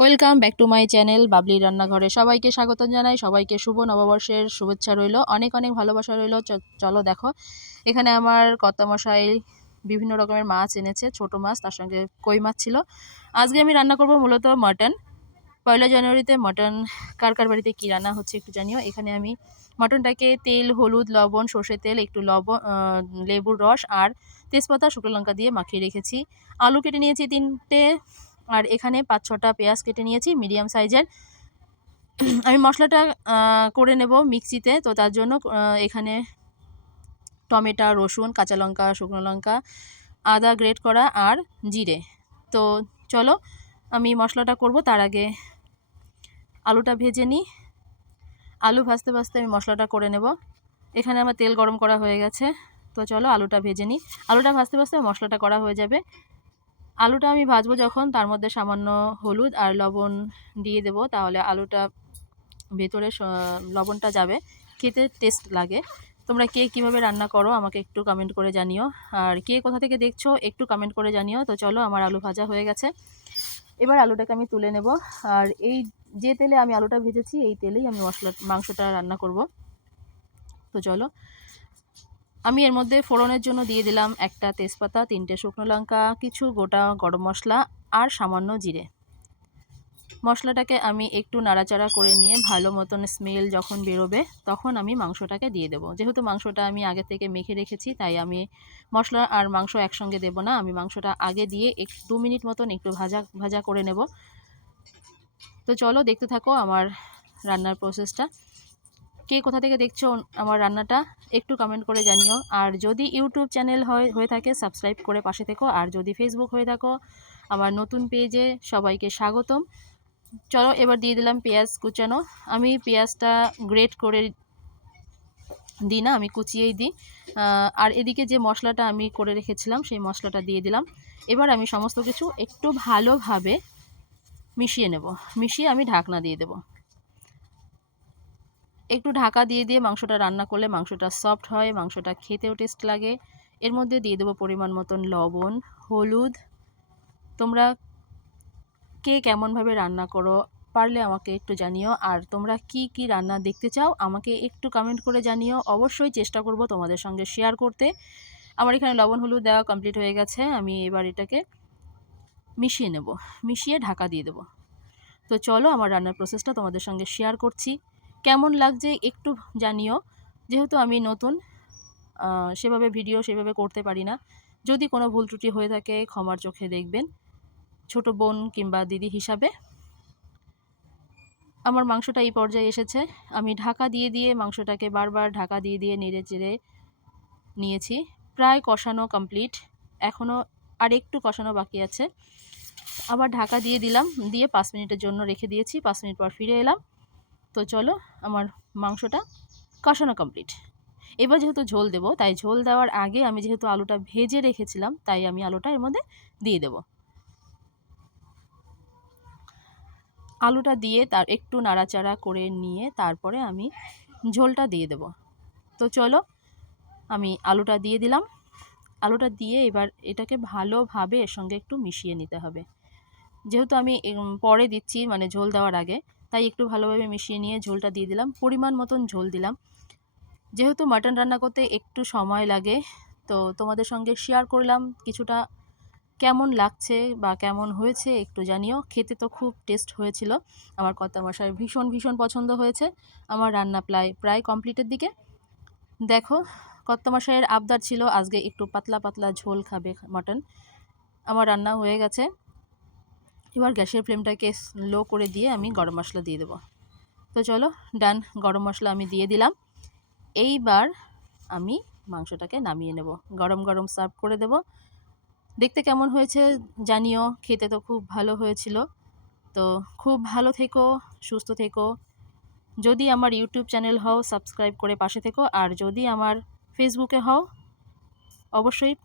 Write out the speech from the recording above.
Welcome back to my channel Babli রান্নাঘরে সবাইকে স্বাগত জানাই। সবাইকে শুভ নববর্ষের শুভেচ্ছা রইল, অনেক অনেক ভালোবাসা রইল। চলো দেখো, এখানে আমার কর্তামশাই বিভিন্ন রকমের মাছ এনেছে, ছোট মাছ, তার সঙ্গে কই মাছ ছিল। আজকে আমি রান্না করব মূলত মাটন। 1 জানুয়ারিতে মাটন কার কার বাড়িতে কী রান্না হচ্ছে একটু জানিও। এখানে আমি মাটনটাকে তেল, হলুদ, লবণ, সর্ষের তেল, একটু লেবুর রস আর তেজপাতা, শুকনো লঙ্কা দিয়ে মাখিয়ে রেখেছি। আলু কেটে নিয়েছি 3টে, আর এখানে 5-6টা পেঁয়াজ কেটে নিয়েছি মিডিয়াম সাইজের। আমি মশলাটা করে নেব মিক্সিতে, তো তার জন্য এখানে টমেটো, রসুন, কাঁচা লঙ্কা, শুকনো লঙ্কা, আদা গ্রেট করা আর জিরে। তো চলো আমি মশলাটা করব, তার আগে আলুটা ভেজে নিই। আলু ভাজতে ভাজতে আমি মশলাটা করে নেব। এখানে আমার তেল গরম করা হয়ে গেছে, তো চলো আলুটা ভেজে নিই। আলুটা ভাজতে ভাজতে মশলাটা করা হয়ে যাবে। আলুটা আমি ভাজবো যখন, তার মধ্যে সামান্য হলুদ আর লবণ দিয়ে দেব, তাহলে আলুটা ভেতরে লবণটা যাবে, খেতে টেস্ট লাগে। তোমরা কে কীভাবে রান্না করো আমাকে একটু কমেন্ট করে জানিও, আর কে কোথা থেকে দেখছো একটু কমেন্ট করে জানিও। তো চলো আমার আলু ভাজা হয়ে গেছে, এবার আলুটাকে আমি তুলে নেব। আর এই যে তেলে আমি আলুটা ভেজেছি এই তেলেই আমি মাংসটা রান্না করব। তো চলো, আমি এর মধ্যে ফোড়নের জন্য দিয়ে দিলাম একটা তেজপাতা, 3টে শুকনো লঙ্কা, কিছু গোটা গরম মশলা আর সামান্য জিরে। মশলাটাকে আমি একটু নাড়াচাড়া করে নিয়ে ভালো মতন স্মেল যখন বেরোবে তখন আমি মাংসটাকে দিয়ে দেবো। যেহেতু মাংসটা আমি আগে থেকে মেখে রেখেছি, তাই আমি মশলা আর মাংস একসঙ্গে দেব না। আমি মাংসটা আগে দিয়ে 2 মিনিট মতন একটু ভাজা ভাজা করে নেব। তো চলো দেখতে থাকো আমার রান্নার প্রসেসটা। কে কোথা থেকে দেখছো আমার রান্নাটা একটু কমেন্ট করে জানিও। আর যদি ইউটিউব চ্যানেল হয়ে থাকে সাবস্ক্রাইব করে পাশে থেকো, আর যদি ফেসবুক হয়ে থাকো আমার নতুন পেজে সবাইকে স্বাগতম। চলো এবার দিয়ে দিলাম পেঁয়াজ কুচানো। আমি পেঁয়াজটা গ্রেট করে দিই না, আমি কুচিয়েই দিই। আর এদিকে যে মশলাটা আমি করে রেখেছিলাম সেই মশলাটা দিয়ে দিলাম। এবার আমি সমস্ত কিছু একটু ভালোভাবে মিশিয়ে নেব। মিশিয়ে আমি ঢাকনা দিয়ে দেব। একটু ঢাকা দিয়ে দিয়ে মাংসটা রান্না করলে মাংসটা সফট হয়, মাংসটা খেতেও টেস্ট লাগে। এর মধ্যে দিয়ে দেবো পরিমাণ মতন লবণ, হলুদ। তোমরা কে কেমনভাবে রান্না করো পারলে আমাকে একটু জানিও। আর তোমরা কি কি রান্না দেখতে চাও আমাকে একটু কমেন্ট করে জানিও। অবশ্যই চেষ্টা করব তোমাদের সঙ্গে শেয়ার করতে। আমার এখানে লবণ হলুদ দেওয়া কমপ্লিট হয়ে গেছে, আমি এবার এটাকে মিশিয়ে নেব, মিশিয়ে ঢাকা দিয়ে দেব। তো চলো আমার রান্নার প্রসেসটা তোমাদের সঙ্গে শেয়ার করছি। কেমন লাগছে একটু জানিও। যেহেতু আমি নতুন, সেভাবে ভিডিও সেভাবে করতে পারি না। যদি কোনো ভুল ত্রুটি হয়ে থাকে ক্ষমার চোখে দেখবেন, ছোট বোন কিংবা দিদি হিসাবে। আমার মাংসটা এই পর্যায়ে এসেছে, আমি ঢাকা দিয়ে দিয়ে মাংসটাকে বারবার ঢাকা দিয়ে দিয়ে নেড়ে চেড়ে নিয়েছি। প্রায় কষানো কমপ্লিট, এখনও আর একটু কষানো বাকি আছে। আবার ঢাকা দিয়ে দিলাম, দিয়ে 5 মিনিটের জন্য রেখে দিয়েছি। 5 মিনিট পর ফিরে এলাম। তো চলো আমার মাংসটা কষানো কমপ্লিট। এবার যেহেতু ঝোল দেব, তাই ঝোল দেওয়ার আগে আমি যেহেতু আলুটা ভেজে রেখেছিলাম, তাই আমি আলুটা এর মধ্যে দিয়ে দেব। আলুটা দিয়ে তার একটু নাড়াচাড়া করে নিয়ে তারপরে আমি ঝোলটা দিয়ে দেব। তো চলো আমি আলুটা দিয়ে দিলাম। আলুটা দিয়ে এবার এটাকে ভালোভাবে এর সঙ্গে একটু মিশিয়ে নিতে হবে। যেহেতু আমি পরে দিচ্ছি, মানে ঝোল দেওয়ার আগে, তাই একটু ভালোভাবে মিশিয়ে নিয়ে ঝোলটা দিয়ে দিলাম। পরিমাণ মতন ঝোল দিলাম। যেহেতু মাটন রান্না করতে একটু সময় লাগে, তো তোমাদের সঙ্গে শেয়ার করলাম কিছুটা। কেমন লাগছে বা কেমন হয়েছে একটু জানিও। খেতে তো খুব টেস্ট হয়েছিল, আমার কর্তামশাই ভীষণ ভীষণ পছন্দ হয়েছে। আমার রান্না প্রায় কমপ্লিটের দিকে। দেখো, কর্তামশাইয়ের আবদার ছিল আজকে একটু পাতলা পাতলা ঝোল খাবে মাটন। আমার রান্না হয়ে গেছে। এবার গ্যাসের ফ্লেমটাকে লো করে দিয়ে আমি গরম মশলা দিয়ে দেবো। তো চলো ডান, গরম মশলা আমি দিয়ে দিলাম। এইবার আমি মাংসটাকে নামিয়ে নেব, গরম গরম সার্ভ করে দেব। দেখতে কেমন হয়েছে জানিও, খেতে তো খুব ভালো হয়েছিল। তো খুব ভালো থেকো, সুস্থ থেকো। যদি আমার ইউটিউব চ্যানেল হও সাবস্ক্রাইব করে পাশে থেকো, আর যদি আমার ফেসবুকে হও অবশ্যই